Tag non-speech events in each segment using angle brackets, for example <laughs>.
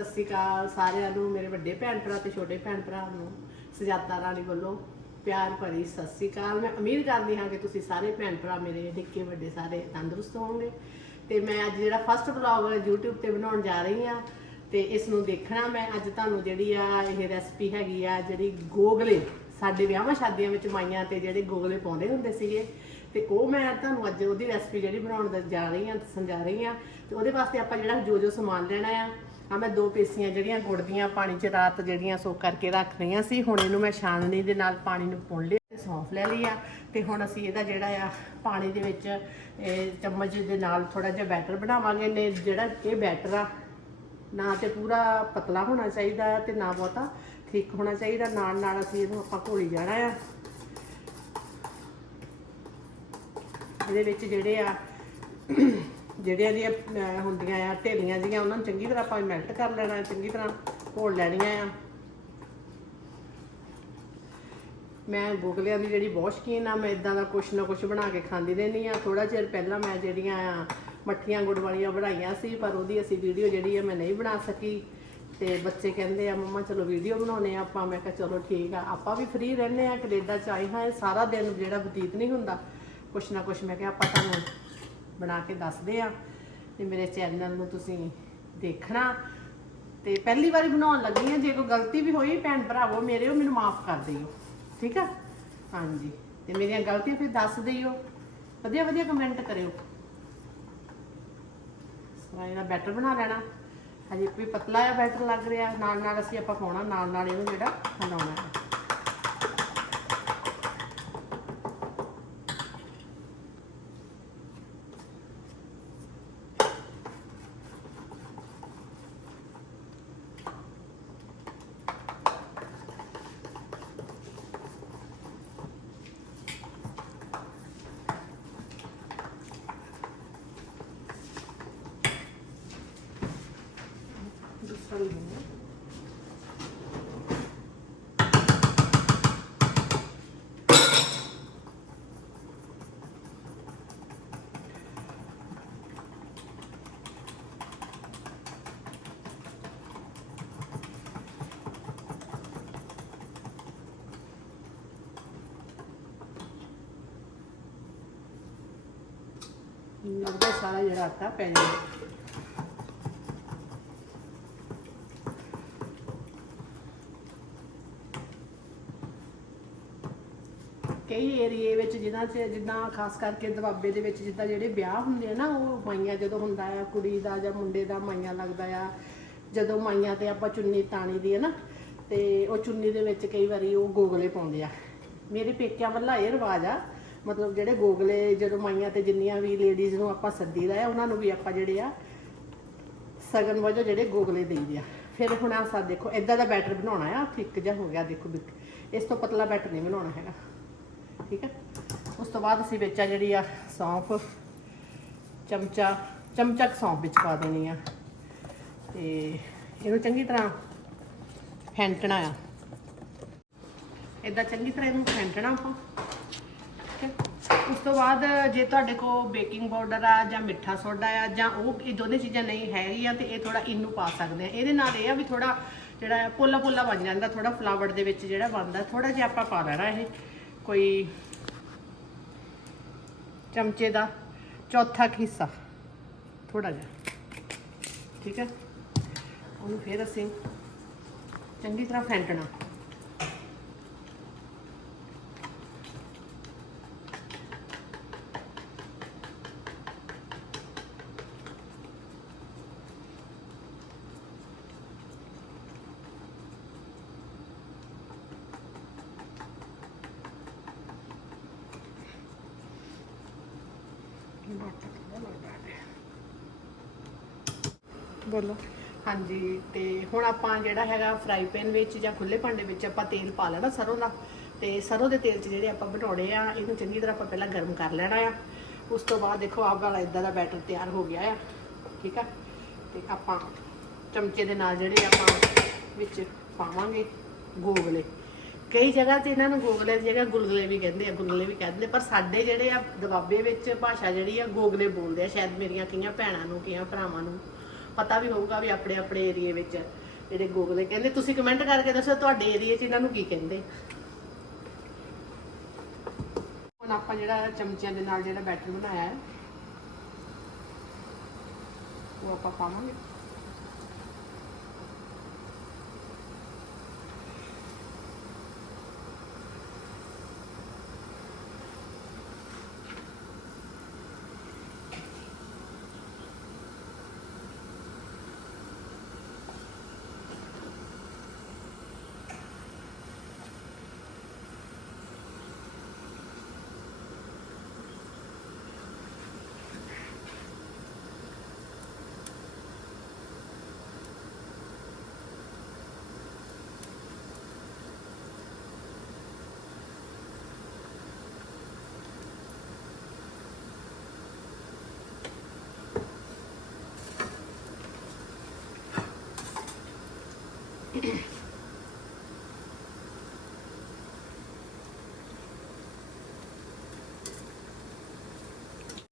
ਸਤਿ ਸ਼੍ਰੀ ਅਕਾਲ ਸਾਰਿਆਂ ਨੂੰ, ਮੇਰੇ ਵੱਡੇ ਭੈਣ ਭਰਾ ਤੇ ਛੋਟੇ ਭੈਣ ਭਰਾ ਨੂੰ, ਸੁਜਾਤਾ ਰਾਣੀ ਵੱਲੋਂ ਪਿਆਰ ਭਰੀ ਸਤਿ ਸ਼੍ਰੀ ਅਕਾਲ। ਮੈਂ ਉਮੀਦ ਕਰਦੀ ਹਾਂ ਕਿ ਤੁਸੀਂ ਸਾਰੇ ਭੈਣ ਭਰਾ ਮੇਰੇ ਨਿੱਕੇ, ਵੱਡੇ ਸਾਰੇ ਤੰਦਰੁਸਤ ਹੋਵੋਗੇ। ਤੇ ਮੈਂ ਅੱਜ ਜਿਹੜਾ ਫਸਟ ਵਲੌਗ YouTube ਤੇ ਬਣਾਉਣ ਜਾ ਰਹੀ ਹਾਂ ਤੇ ਇਸ ਨੂੰ ਦੇਖਣਾ ਮੈਂ। ਅੱਜ ਤੁਹਾਨੂੰ ਜਿਹੜੀ ਆ, ਇਹ ਰੈਸਪੀ ਹੈਗੀ ਆ, ਜਿਹੜੀ ਗੋਗਲੇ, ਸਾਡੇ ਵਿਆਹਾਂ ਸ਼ਾਦੀਆਂ ਵਿੱਚ ਮਾਈਆਂ ਤੇ ਜਿਹੜੇ ਗੋਗਲੇ ਪਾਉਂਦੇ ਹੁੰਦੇ ਸੀਗੇ, ਤੇ ਉਹ ਮੈਂ ਤੁਹਾਨੂੰ ਅੱਜ ਉਹਦੀ ਰੈਸਪੀ ਜਿਹੜੀ ਬਣਾਉਣ ਦਾ ਜਾ ਰਹੀ ਹਾਂ, ਦੱਸਣ ਜਾ ਰਹੀ ਹਾਂ। ਤੇ ਉਹਦੇ ਵਾਸਤੇ ਆਪਾਂ ਜਿਹੜਾ ਜੋ ਜੋ ਸਮਾਨ ਲੈਣਾ ਆ ਆ ਮੈਂ ਦੋ ਪੇਸੀਆਂ ਜਿਹੜੀਆਂ ਗੁੜ ਦੀਆਂ ਪਾਣੀ 'ਚ ਰਾਤ ਜਿਹੜੀਆਂ ਸੋ ਕਰਕੇ ਰੱਖ ਲਈਆਂ ਸੀ, ਹੁਣ ਇਹਨੂੰ ਮੈਂ ਛਾਣਨੀ ਦੇ ਨਾਲ ਪਾਣੀ ਨੂੰ ਪੁਣ ਲਿਆ ਤੇ ਸੌਂਫ ਲੈ ਲਈ ਆ। ਤੇ ਹੁਣ ਅਸੀਂ ਇਹਦਾ ਜਿਹੜਾ ਆ, ਪਾਣੀ ਦੇ ਵਿੱਚ, ਇਹ ਚਮਚ ਦੇ ਨਾਲ ਥੋੜਾ ਜਿਹਾ ਬੈਟਰ ਬਣਾਵਾਂਗੇ। ਨੇ ਜਿਹੜਾ ਇਹ ਬੈਟਰ ਆ, ਨਾ ਤੇ ਪੂਰਾ ਪਤਲਾ ਹੋਣਾ ਚਾਹੀਦਾ ਹੈ ਤੇ ਨਾ ਬਹੁਤਾ ਠੀਕ ਹੋਣਾ ਚਾਹੀਦਾ। ਨਾਲ ਨਾਲ ਅਸੀਂ ਇਹਨੂੰ ਆਪਾਂ ਘੋਲੀ ਜਾਣਾ ਆ। ਇਹਦੇ ਵਿੱਚ ਜਿਹੜੇ ਆ ਜਿਹੜੀਆਂ ਦੀਆਂ ਅਹ, ਹੁੰਦੀਆਂ ਆ ਢੇਲੀਆਂ ਜੀਆਂ ਉਹਨਾਂ ਨੂੰ ਚੰਗੀ ਤਰ੍ਹਾਂ ਆਪਾਂ ਮੈਲਟ ਕਰ ਲੈਣਾ ਚੰਗੀ ਤਰ੍ਹਾਂ ਘੋਲ ਲੈਣੀਆਂ ਆ। ਮੈਂ ਗੁਗਲਿਆਂ ਦੀ ਜਿਹੜੀ ਬਹੁਤ ਸ਼ੌਕੀਨ ਆ ਮੈਂ ਇਦਾਂ ਦਾ ਕੁਛ ਨਾ ਕੁਛ ਬਣਾ ਕੇ ਖਾਂਦੀ ਰਹਿੰਦੀ ਆ। ਥੋੜਾ ਚਿਰ ਪਹਿਲਾਂ ਮੈਂ ਜਿਹੜੀਆਂ ਆ ਮੱਠੀਆਂ ਗੁੜ ਵਾਲੀਆਂ ਬਣਾਈਆਂ ਸੀ ਪਰ ਉਹਦੀ ਅਸੀਂ ਵੀਡੀਓ ਜਿਹੜੀ ਆ ਮੈਂ ਨਹੀਂ ਬਣਾ ਸਕੀ। ਤੇ ਬੱਚੇ ਕਹਿੰਦੇ ਆ ਮੰਮਾ ਚਲੋ ਵੀਡੀਓ ਬਣਾਉਣੇ ਆ ਆਪਾਂ। ਮੈਂ ਕਿਹਾ ਚਲੋ ਠੀਕ ਆ। ਆਪਾਂ ਵੀ ਫ੍ਰੀ ਰਹਿੰਦੇ ਆ ਕੈਨੇਡਾ ਚ ਆਏ ਹਾਂ ਸਾਰਾ ਦਿਨ ਜਿਹੜਾ ਬਤੀਤ ਨਹੀਂ ਹੁੰਦਾ ਕੁਛ ਨਾ ਕੁਛ ਮੈਂ ਕਿਹਾ ਆਪਾਂ ਤੁਹਾਨੂੰ ਬਣਾ ਕੇ ਦੱਸਦੇ ਆ ਤੇ ਮੇਰੇ ਚੈਨਲ ਨੂੰ ਤੁਸੀਂ ਦੇਖਣਾ। ਤੇ ਪਹਿਲੀ ਵਾਰੀ ਬਣਾਉਣ ਲੱਗੀ ਆ, ਜੇ ਕੋਈ ਗਲਤੀ ਵੀ ਹੋਈ, ਭੈਣ ਭਰਾਵੋ, ਮੇਰੇ ਉਹ ਮੈਨੂੰ ਮਾਫ ਕਰ ਦਿਓ। ਠੀਕ ਆ? ਹਾਂਜੀ। ਤੇ ਮੇਰੀਆਂ ਗਲਤੀਆਂ ਫਿਰ ਦੱਸ ਦਿਓ। ਵਧੀਆ ਵਧੀਆ ਕਮੈਂਟ ਕਰਿਓ। ਸਾਰਾ ਇਹਦਾ ਬੈਟਰ ਬਣਾ ਲੈਣਾ। ਹਜੇ ਵੀ ਪਤਲਾ ਜਿਹਾ ਬੈਟਰ ਲੱਗ ਰਿਹਾ। ਨਾਲ ਨਾਲ ਅਸੀਂ ਆਪਾਂ ਪਾਉਣਾ ਨਾਲ ਨਾਲ ਇਹਨੂੰ ਜਿਹੜਾ ਹਿਲਾਉਣਾ ਹੈ ਦੂਸਰਾ ਵੀ ਹੈ ਲੱਗਦਾ ਸਾਰਾ ਜਿਹੜਾ ਆਟਾ ਪੈ ਜਾਵੇ ਕਈ ਏਰੀਏ ਵਿੱਚ ਜਿਨ੍ਹਾਂ 'ਚ ਜਿੱਦਾਂ ਖਾਸ ਕਰਕੇ ਦਬਾਬੇ ਦੇ ਵਿੱਚ ਜਿੱਦਾਂ ਜਿਹੜੇ ਵਿਆਹ ਹੁੰਦੇ ਆ ਨਾ, ਉਹ ਮਾਈਆਂ ਜਦੋਂ ਹੁੰਦਾ ਆ, ਕੁੜੀ ਦਾ ਜਾਂ ਮੁੰਡੇ ਦਾ ਮਾਈਆਂ ਲੱਗਦਾ ਆ, ਜਦੋਂ ਮਾਈਆਂ ਤੇ ਆਪਾਂ ਚੁੰਨੀ ਤਾਣੀ ਦੀ ਹੈ ਨਾ, ਤੇ ਉਹ ਚੁੰਨੀ ਦੇ ਵਿੱਚ ਕਈ ਵਾਰੀ ਉਹ ਗੋਗਲੇ ਪਾਉਂਦੇ ਆ। ਮੇਰੇ ਪੇਕਿਆਂ ਵੱਲ ਇਹ ਰਿਵਾਜ ਆ ਮਤਲਬ ਜਿਹੜੇ ਗੋਗਲੇ, ਜਦੋਂ ਮਾਈਆਂ ਤੇ ਜਿੰਨੀਆਂ ਵੀ ਲੇਡੀਜ਼ ਨੂੰ ਆਪਾਂ ਸੱਦੀਦਾ ਆ, ਉਹਨਾਂ ਨੂੰ ਵੀ ਆਪਾਂ ਜਿਹੜੇ ਆ ਸਗਨ ਵਜੋਂ ਜਿਹੜੇ ਗੋਗਲੇ ਦੇਈਦੇ ਆ। ਫਿਰ ਹੁਣ ਆ ਸਾ ਦੇਖੋ ਇਦਾਂ ਦਾ ਬੈਟਰ ਬਣਾਉਣਾ ਆ ਥਿੱਕ ਜਿਹਾ ਹੋ ਗਿਆ, ਦੇਖੋ ਇਸ ਤੋਂ ਪਤਲਾ ਬੈਟਰ ਨਹੀਂ ਬਣਾਉਣਾ ਹੈਗਾ। ਠੀਕ ਹੈ ਉਸ ਤੋਂ ਬਾਅਦ ਅਸੀਂ ਵਿੱਚ ਆ ਜਿਹੜੀ ਆ ਸੌਂਫ, ਚਮਚਾ ਚਮਚਾ ਸੌਂਫ ਵਿੱਚ ਪਾ ਦੇਣੀ ਆ। ਤੇ ਇਹਨੂੰ ਚੰਗੀ ਤਰ੍ਹਾਂ ਫੈਂਟਣਾ ਆ। ਇਦਾਂ ਚੰਗੀ ਤਰ੍ਹਾਂ ਇਹਨੂੰ ਫੈਂਟਣਾ ਆਪਾਂ। ਉਸ ਤੋਂ ਬਾਅਦ ਜੇ ਤੁਹਾਡੇ ਕੋਲ ਬੇਕਿੰਗ ਪਾਊਡਰ ਆ ਜਾਂ ਮਿੱਠਾ ਸੋਡਾ ਆ ਜਾਂ ਉਹ ਇਹ ਦੋਨੇ ਚੀਜ਼ਾਂ ਨਹੀਂ ਹੈਗੀਆਂ ਤੇ ਇਹ ਥੋੜਾ ਇਨੂੰ ਪਾ ਸਕਦੇ ਆ। ਇਹਦੇ ਨਾਲ ਇਹ ਆ ਵੀ ਥੋੜਾ ਜਿਹੜਾ ਪੋਲਾ ਪੋਲਾ ਬਣ ਜਾਂਦਾ ਥੋੜਾ ਫਲਾਵਰ ਦੇ ਵਿੱਚ ਜਿਹੜਾ ਬਣਦਾ ਥੋੜਾ ਜਿਹਾ ਆਪਾਂ ਪਾ ਲੈਣਾ ਇਹ। ਕੋਈ ਚਮਚੇ ਦਾ ਚੌਥਾ ਕੁ ਹਿੱਸਾ ਥੋੜਾ ਜਿਹਾ। ਠੀਕ ਹੈ? ਉਹਨੂੰ ਫਿਰ ਅਸੀਂ ਚੰਗੀ ਤਰ੍ਹਾਂ ਫੈਂਟਣਾ। ਬੋਲੋ। ਹਾਂਜੀ, ਤੇ ਹੁਣ ਆਪਾਂ ਜਿਹੜਾ ਹੈਗਾ ਫਰਾਈ ਪੈਨ ਵਿੱਚ ਜਾਂ ਖੁੱਲੇ ਭਾਂਡੇ ਵਿੱਚ ਆਪਾਂ ਤੇਲ ਪਾ ਲੈਣਾ ਸਰੋਂ ਦਾ। ਤੇ ਸਰੋਂ ਦੇ ਤੇਲ 'ਚ ਜਿਹੜੇ ਆਪਾਂ ਬਣਾਉਣੇ ਆ, ਇਹਨੂੰ ਚੰਗੀ ਤਰ੍ਹਾਂ ਆਪਾਂ ਪਹਿਲਾਂ ਗਰਮ ਕਰ ਲੈਣਾ ਆ। ਉਸ ਤੋਂ ਬਾਅਦ ਦੇਖੋ ਆਪ ਵਾਲਾ ਇਦਾਂ ਦਾ ਬੈਟਰ ਤਿਆਰ ਹੋ ਗਿਆ ਆ। ਠੀਕ ਆ? ਤੇ ਆਪਾਂ ਚਮਚੇ ਦੇ ਨਾਲ ਜਿਹੜੇ ਆਪਾਂ ਵਿੱਚ ਪਾਵਾਂਗੇ ਗੋਗਲੇ ਕਈ ਜਗ੍ਹਾ ਤੇ ਇਹਨਾਂ ਨੂੰ ਗੋਗਲੇ ਦੀ ਜਗ੍ਹਾ ਗੁਲਗਲੇ ਵੀ ਕਹਿੰਦੇ ਆ, ਗੁਲਗਲੇ ਵੀ ਕਹਿੰਦੇ ਪਰ ਸਾਡੇ ਜਿਹੜੇ ਆ ਦਬਾਬੇ ਵਿੱਚ ਭਾਸ਼ਾ ਜਿਹੜੀ ਆ ਗੋਗਲੇ ਬੋਲਦੇ ਆ, ਸ਼ਾਇਦ ਮੇਰੀਆਂ ਕਈਆਂ ਭੈਣਾਂ ਨੂੰ, ਕਈਆਂ ਭਰਾਵਾਂ ਨੂੰ ਪਤਾ ਵੀ ਹੋਊਗਾ ਵੀ ਆਪਣੇ ਆਪਣੇ ਏਰੀਏ ਵਿੱਚ ਜਿਹੜੇ ਗੋਗਲੇ ਕਹਿੰਦੇ। ਤੁਸੀਂ ਕਮੈਂਟ ਕਰਕੇ ਦੱਸੋ ਤੁਹਾਡੇ ਏਰੀਏ 'ਚ ਇਹਨਾਂ ਨੂੰ ਕੀ ਕਹਿੰਦੇ? ਹੁਣ ਆਪਾਂ ਜਿਹੜਾ ਚਮਚਿਆਂ ਦੇ ਨਾਲ ਜਿਹੜਾ ਬੈਟਰ ਬਣਾਇਆ ਹੈ, ਉਹ ਆਪਾਂ ਪਾਵਾਂਗੇ।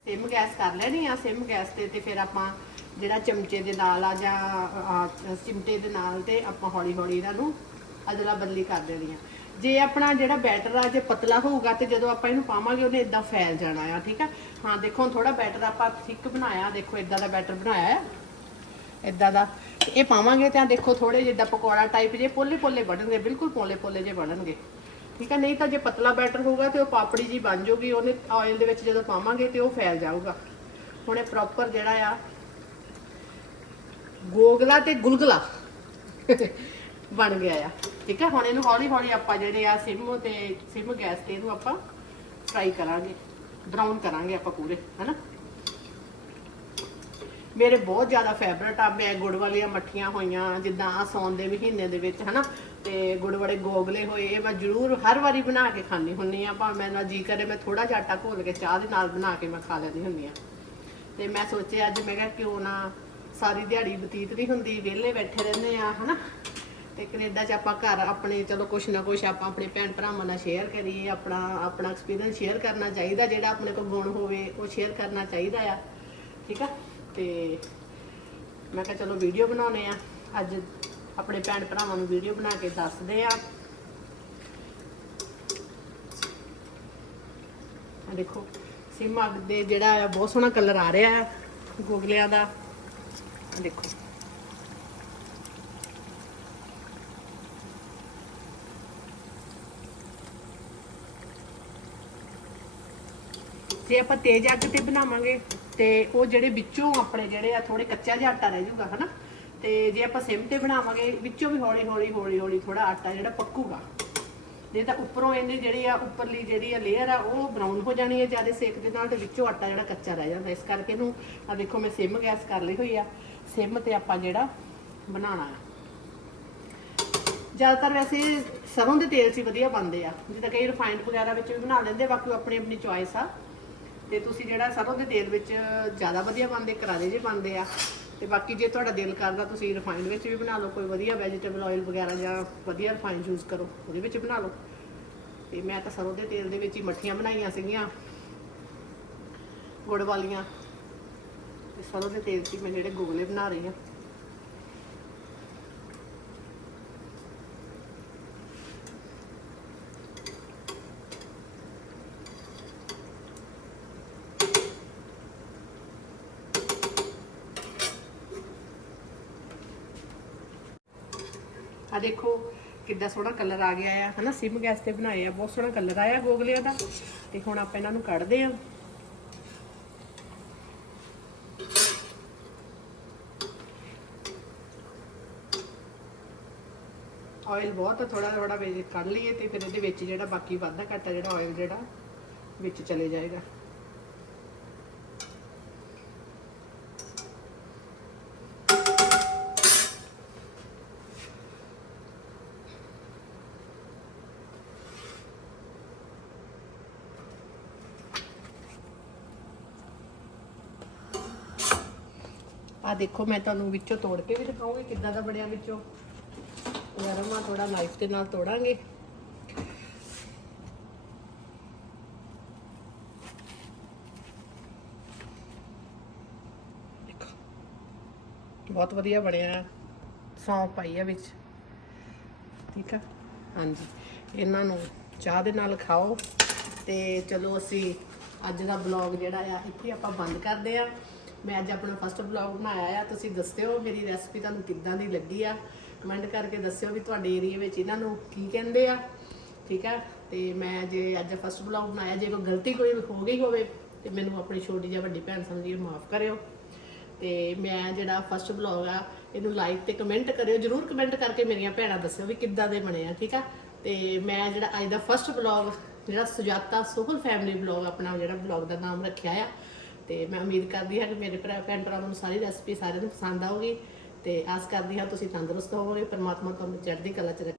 ਸਿਮ ਗੈਸ ਕਰ ਲੈਣੀ ਆ ਸਿਮ ਗੈਸ ਤੇ ਤੇ ਫਿਰ ਆਪਾਂ ਜਿਹੜਾ ਚਮਚੇ ਦੇ ਨਾਲ ਆ ਜਾਂ ਆਹ ਦੇ ਨਾਲ ਤੇ ਆਪਾਂ ਹੌਲੀ ਹੌਲੀ ਇਹਨਾਂ ਨੂੰ ਅਦਲਾ ਬਦਲੀ ਕਰ ਦੇਣੀ ਆ। ਜੇ ਆਪਣਾ ਜਿਹੜਾ ਬੈਟਰ ਆ, ਜੇ ਪਤਲਾ ਹੋਊਗਾ ਤੇ ਜਦੋਂ ਆਪਾਂ ਇਹਨੂੰ ਪਾਵਾਂਗੇ ਉਹਨੇ ਇਦਾਂ ਫੈਲ ਜਾਣਾ ਆ, ਠੀਕ ਆ? ਹਾਂ, ਦੇਖੋ ਥੋੜਾ ਬੈਟਰ ਆਪਾਂ ਥਿੱਕ ਬਣਾਇਆ, ਦੇਖੋ ਇਦਾਂ ਦਾ ਬੈਟਰ ਬਣਾਇਆ। ਹੈ ਇਦਾਂ ਦਾ ਇਹ ਪਾਵਾਂਗੇ ਤਾਂ ਦੇਖੋ ਥੋੜੇ ਜਿੱਦਾਂ ਪਕੌੜਾ ਟਾਈਪ ਜੇ ਪੋਲੇ ਪੋਲੇ ਬਣਨਗੇ ਬਿਲਕੁਲ ਪੋਲੇ ਪੋਲੇ ਜੇ ਬਣਨਗੇ ਠੀਕ ਹੈ ਨਹੀਂ ਤਾਂ ਜੇ ਪਤਲਾ ਬੈਟਰ ਹੋਊਗਾ ਤੇ ਉਹ ਪਾਪੜੀ ਜੀ ਬਣ ਜਾਊਗੀ ਉਹਨੇ ਆਇਲ ਦੇ ਵਿੱਚ ਜਦੋਂ ਪਾਵਾਂਗੇ ਤੇ ਉਹ ਫੈਲ ਜਾਊਗਾ। ਹੁਣ ਇਹ ਪ੍ਰੋਪਰ ਜਿਹੜਾ ਆ, ਗੋਗਲਾ ਤੇ ਗੁਲਗਲਾ <laughs> ਬਣ ਗਿਆ ਆ। ਠੀਕ ਹੈ ਹੁਣ ਇਹਨੂੰ ਹੌਲੀ ਹੌਲੀ ਆਪਾਂ ਜਿਹੜੇ ਆ ਸਿਮ ਤੇ ਸਿਮ ਗੈਸ ਤੇ ਇਹਨੂੰ ਆਪਾਂ ਫਰਾਈ ਕਰਾਂਗੇ ਬਰਾਊਨ ਕਰਾਂਗੇ ਆਪਾਂ ਪੂਰੇ, ਹਨਾ? ਮੇਰੇ ਬਹੁਤ ਜ਼ਿਆਦਾ ਫੇਵਰਟ ਆ, ਮੈਂ ਗੁੜ ਵਾਲੀਆਂ ਮੱਠੀਆਂ ਹੋਈਆਂ, ਜਿੱਦਾਂ ਆ ਸੌਣ ਦੇ ਮਹੀਨੇ ਦੇ ਵਿੱਚ, ਹਨਾ? ਤੇ ਗੁੜ ਵਾਲੇ ਗੋਗਲੇ ਹੋਏ, ਇਹ ਮੈਂ ਜ਼ਰੂਰ ਹਰ ਵਾਰੀ ਬਣਾ ਕੇ ਖਾਂਦੀ ਹੁੰਨੀ ਆ ਭਾਵੇਂ ਮੇਰਾ ਜੀ ਕਰੇ, ਮੈਂ ਥੋੜਾ ਜਿਹਾ ਆਟਾ ਘੋਲ ਕੇ ਚਾਹ ਦੇ ਨਾਲ ਬਣਾ ਕੇ ਮੈਂ ਖਾ ਲੈਂਦੀ ਹੁੰਨੀ ਆ ਤੇ ਮੈਂ ਸੋਚਿਆ ਅੱਜ ਮੈਂ ਕਿਹਾ ਕਿਉਂ ਨਾ ਸਾਰੀ ਦਿਹਾੜੀ ਬਤੀਤ ਨਹੀਂ ਹੁੰਦੀ, ਵਿਹਲੇ ਬੈਠੇ ਰਹਿੰਦੇ ਆ ਹਨਾ? ਤੇ ਕੈਨੇਡਾ 'ਚ ਆਪਾਂ ਘਰ ਆਪਣੇ, ਚਲੋ ਕੁਛ ਨਾ ਕੁਛ ਆਪਾਂ ਆਪਣੇ ਭੈਣ ਭਰਾਵਾਂ ਨਾਲ ਸ਼ੇਅਰ ਕਰੀਏ, ਆਪਣਾ ਆਪਣਾ ਐਕਸਪੀਰੀਅੰਸ ਸ਼ੇਅਰ ਕਰਨਾ ਚਾਹੀਦਾ, ਜਿਹੜਾ ਆਪਣੇ ਕੋਲ ਗੁਣ ਹੋਵੇ, ਉਹ ਸ਼ੇਅਰ ਕਰਨਾ ਚਾਹੀਦਾ ਆ। ਠੀਕ ਆ? ਤੇ ਮੈਂ ਕਿਹਾ ਚਲੋ ਵੀਡੀਓ ਬਣਾਉਨੇ ਆ ਅੱਜ ਆਪਣੇ ਭੈਣ ਭਰਾਵਾਂ ਨੂੰ ਵੀਡੀਓ ਬਣਾ ਕੇ ਦੱਸਦੇ ਆ। ਆ ਦੇਖੋ, ਸਿਮ ਅੱਗ ਦੇ ਜਿਹੜਾ ਆ, ਬਹੁਤ ਸੋਹਣਾ ਕਲਰ ਆ ਰਿਹਾ ਹੈ ਗੋਗਲਿਆਂ ਦਾ। ਦੇਖੋ। ਜੇ ਆਪਾਂ ਤੇਜ਼ ਅੱਗ ਤੇ ਬਣਾਵਾਂਗੇ, ਤੇ ਉਹ ਜਿਹੜੇ ਵਿੱਚੋਂ ਆਪਣੇ ਜਿਹੜੇ ਆ ਥੋੜੇ ਕੱਚਾ ਜਿਹਾ ਆਟਾ ਰਹਿ ਜਾਊਗਾ, ਹਨਾ? ਤੇ ਜੇ ਆਪਾਂ ਸਿਮ ਤੇ ਬਣਾਵਾਂਗੇ, ਵਿੱਚੋਂ ਵੀ ਹੌਲੀ ਹੌਲੀ ਹੌਲੀ ਹੌਲੀ ਥੋੜਾ ਆਟਾ ਜਿਹੜਾ ਪੱਕੂਗਾ। ਜੇ ਤਾਂ ਉੱਪਰੋਂ ਇਹਨੇ ਜਿਹੜੀ ਆ ਉੱਪਰਲੀ ਜਿਹੜੀ ਆ ਲੇਅਰ ਆ, ਉਹ ਬਰਾਊਨ ਹੋ ਜਾਣੀ ਹੈ ਜ਼ਿਆਦਾ ਸੇਕ ਦੇ ਨਾਲ ਤੇ ਵਿੱਚੋਂ ਆਟਾ ਜਿਹੜਾ ਕੱਚਾ ਰਹਿ ਜਾਂਦਾ। ਇਸ ਕਰਕੇ ਇਹਨੂੰ ਆ ਦੇਖੋ ਮੈਂ ਸਿਮ ਗੈਸ ਕਰ ਲਈ ਹੋਈ ਆ। ਸਿਮ ਤੇ ਆਪਾਂ ਜਿਹੜਾ ਬਣਾਉਣਾ ਆ। ਜ਼ਿਆਦਾਤਰ ਵੈਸੇ ਸਰੋਂ ਦੇ ਤੇਲ 'ਚ ਵਧੀਆ ਬਣਦੇ ਆ। ਜਿੱਦਾਂ ਕਈ ਰਿਫਾਈਨਡ ਵਗੈਰਾ ਵਿੱਚ ਵੀ ਬਣਾ ਲੈਂਦੇ ਬਾਕੀ ਆਪਣੀ ਆਪਣੀ ਚੁਆਇਸ ਆ। ਤੇ ਤੁਸੀਂ ਜਿਹੜਾ ਸਰੋਂ ਦੇ ਤੇਲ ਵਿੱਚ ਜ਼ਿਆਦਾ ਵਧੀਆ ਬਣਦੇ, ਕਰਾਰੇ ਜੇ ਬਣਦੇ ਆ, ਤੇ ਬਾਕੀ ਜੇ ਤੁਹਾਡਾ ਦਿਲ ਕਰਦਾ ਤੁਸੀਂ ਰਿਫਾਈਨਡ ਵਿੱਚ ਵੀ ਬਣਾ ਲਓ, ਕੋਈ ਵਧੀਆ ਵੈਜੀਟੇਬਲ ਆਇਲ ਵਗੈਰਾ ਜਾਂ ਵਧੀਆ ਰਿਫਾਈਨਡ ਯੂਜ਼ ਕਰੋ, ਉਹਦੇ ਵਿੱਚ ਬਣਾ ਲਓ। ਤੇ ਮੈਂ ਤਾਂ ਸਰੋਂ ਦੇ ਤੇਲ ਦੇ ਵਿੱਚ ਹੀ ਮੱਠੀਆਂ ਬਣਾਈਆਂ ਸੀਗੀਆਂ, ਗੁੜ ਵਾਲੀਆਂ। ਤੇ ਸਰੋਂ ਦੇ ਤੇਲ 'ਚ ਹੀ ਮੈਂ ਜਿਹੜੇ ਗੋਗਲੇ ਬਣਾ ਰਹੀ ਹਾਂ। ਆ ਦੇਖੋ ਕਿੱਦਾਂ ਸੋਹਣਾ ਕਲਰ ਆ ਗਿਆ ਆ। ਹਨਾ ਸਿਮ ਗੈਸ ਤੇ ਬਣਾਏ ਆ, ਬਹੁਤ ਸੋਹਣਾ ਕਲਰ ਆਇਆ ਗੋਗਲਿਆਂ ਦਾ। ਤੇ ਹੁਣ ਆਪਾਂ ਇਹਨਾਂ ਨੂੰ ਕੱਢਦੇ ਆ ਆਇਲ ਬਹੁਤ ਥੋੜਾ ਥੋੜਾ ਵਿੱਚ ਕੱਢ ਲਈਏ ਤੇ ਫਿਰ ਇਹਦੇ ਵਿੱਚ ਜਿਹੜਾ ਬਾਕੀ ਵਾਧਾ ਘਾਟਾ ਜਿਹੜਾ ਆਇਲ ਜਿਹੜਾ ਵਿੱਚ ਚਲੇ ਜਾਏਗਾ। ਆ ਦੇਖੋ, ਮੈਂ ਤੁਹਾਨੂੰ ਵਿੱਚੋਂ ਤੋੜ ਕੇ ਵੀ ਦਿਖਾਉਂਗੀ ਕਿੱਦਾਂ ਦਾ ਬਣਿਆ ਵਿੱਚੋਂ। ਗਰਮ ਆ ਥੋੜਾ ਨਾਈਫ ਦੇ ਨਾਲ ਤੋੜਾਂਗੇ। ਬਹੁਤ ਵਧੀਆ ਬਣਿਆ, ਸੌਂਫ ਪਾਈ ਆ ਵਿੱਚ। ਠੀਕ ਆ? ਹਾਂਜੀ। ਇਹਨਾਂ ਨੂੰ ਚਾਹ ਦੇ ਨਾਲ ਖਾਓ ਤੇ ਚਲੋ ਅਸੀਂ ਅੱਜ ਦਾ ਬਲੌਗ ਜਿਹੜਾ ਆ, ਇੱਥੇ ਆਪਾਂ ਬੰਦ ਕਰਦੇ ਆ। ਮੈਂ ਅੱਜ ਆਪਣਾ ਫਸਟ ਬਲੌਗ ਬਣਾਇਆ ਆ, ਤੁਸੀਂ ਦੱਸਿਓ ਮੇਰੀ ਰੈਸਪੀ ਤੁਹਾਨੂੰ ਕਿੱਦਾਂ ਦੀ ਲੱਗੀ ਆ। ਕਮੈਂਟ ਕਰਕੇ ਦੱਸਿਓ ਵੀ ਤੁਹਾਡੇ ਏਰੀਆ ਵਿੱਚ ਇਹਨਾਂ ਨੂੰ ਕੀ ਕਹਿੰਦੇ ਆ। ਠੀਕ ਆ? ਤੇ ਮੈਂ ਜੇ ਅੱਜ ਫਸਟ ਬਲੌਗ ਬਣਾਇਆ, ਜੇ ਕੋਈ ਗਲਤੀ ਕੋਈ ਹੋ ਗਈ ਹੋਵੇ, ਤੇ ਮੈਨੂੰ ਆਪਣੀ ਛੋਟੀ ਜਾਂ ਵੱਡੀ ਭੈਣ ਸਮਝੀਓ ਮਾਫ ਕਰਿਓ। ਤੇ ਮੈਂ ਜਿਹੜਾ ਫਸਟ ਬਲੌਗ ਆ, ਇਹਨੂੰ ਲਾਈਕ ਤੇ ਕਮੈਂਟ ਕਰਿਓ, ਜਰੂਰ ਕਮੈਂਟ ਕਰਕੇ ਮੇਰੀਆਂ ਭੈਣਾਂ ਦੱਸਿਓ ਵੀ ਕਿੱਦਾਂ ਦੇ ਬਣੇ ਆ, ਠੀਕ ਆ? ਤੇ ਮੈਂ ਜਿਹੜਾ ਅੱਜ ਦਾ ਫਸਟ ਬਲੌਗ ਜਿਹੜਾ ਸੁਜਾਤਾ ਸੋਹਲ ਫੈਮਿਲੀ ਬਲੌਗ ਆਪਣਾ ਜਿਹੜਾ ਬਲੌਗ ਦਾ ਨਾਮ ਰੱਖਿਆ ਆ ਤੇ ਮੈਂ ਉਮੀਦ ਕਰਦੀ ਹਾਂ ਕਿ ਮੇਰੇ ਭਰਾ ਭੈਣ ਭਰਾਵਾਂ ਨੂੰ ਸਾਰੀ ਰੈਸਪੀ ਸਾਰਿਆਂ ਨੂੰ ਪਸੰਦ ਆਊਗੀ ਤੇ ਆਸ ਕਰਦੀ ਹਾਂ ਤੁਸੀਂ ਤੰਦਰੁਸਤ ਹੋਵੋਗੇ, ਪਰਮਾਤਮਾ ਤੁਹਾਨੂੰ ਚੜ੍ਹਦੀ ਕਲਾ ਚ ਰੱਖੇ।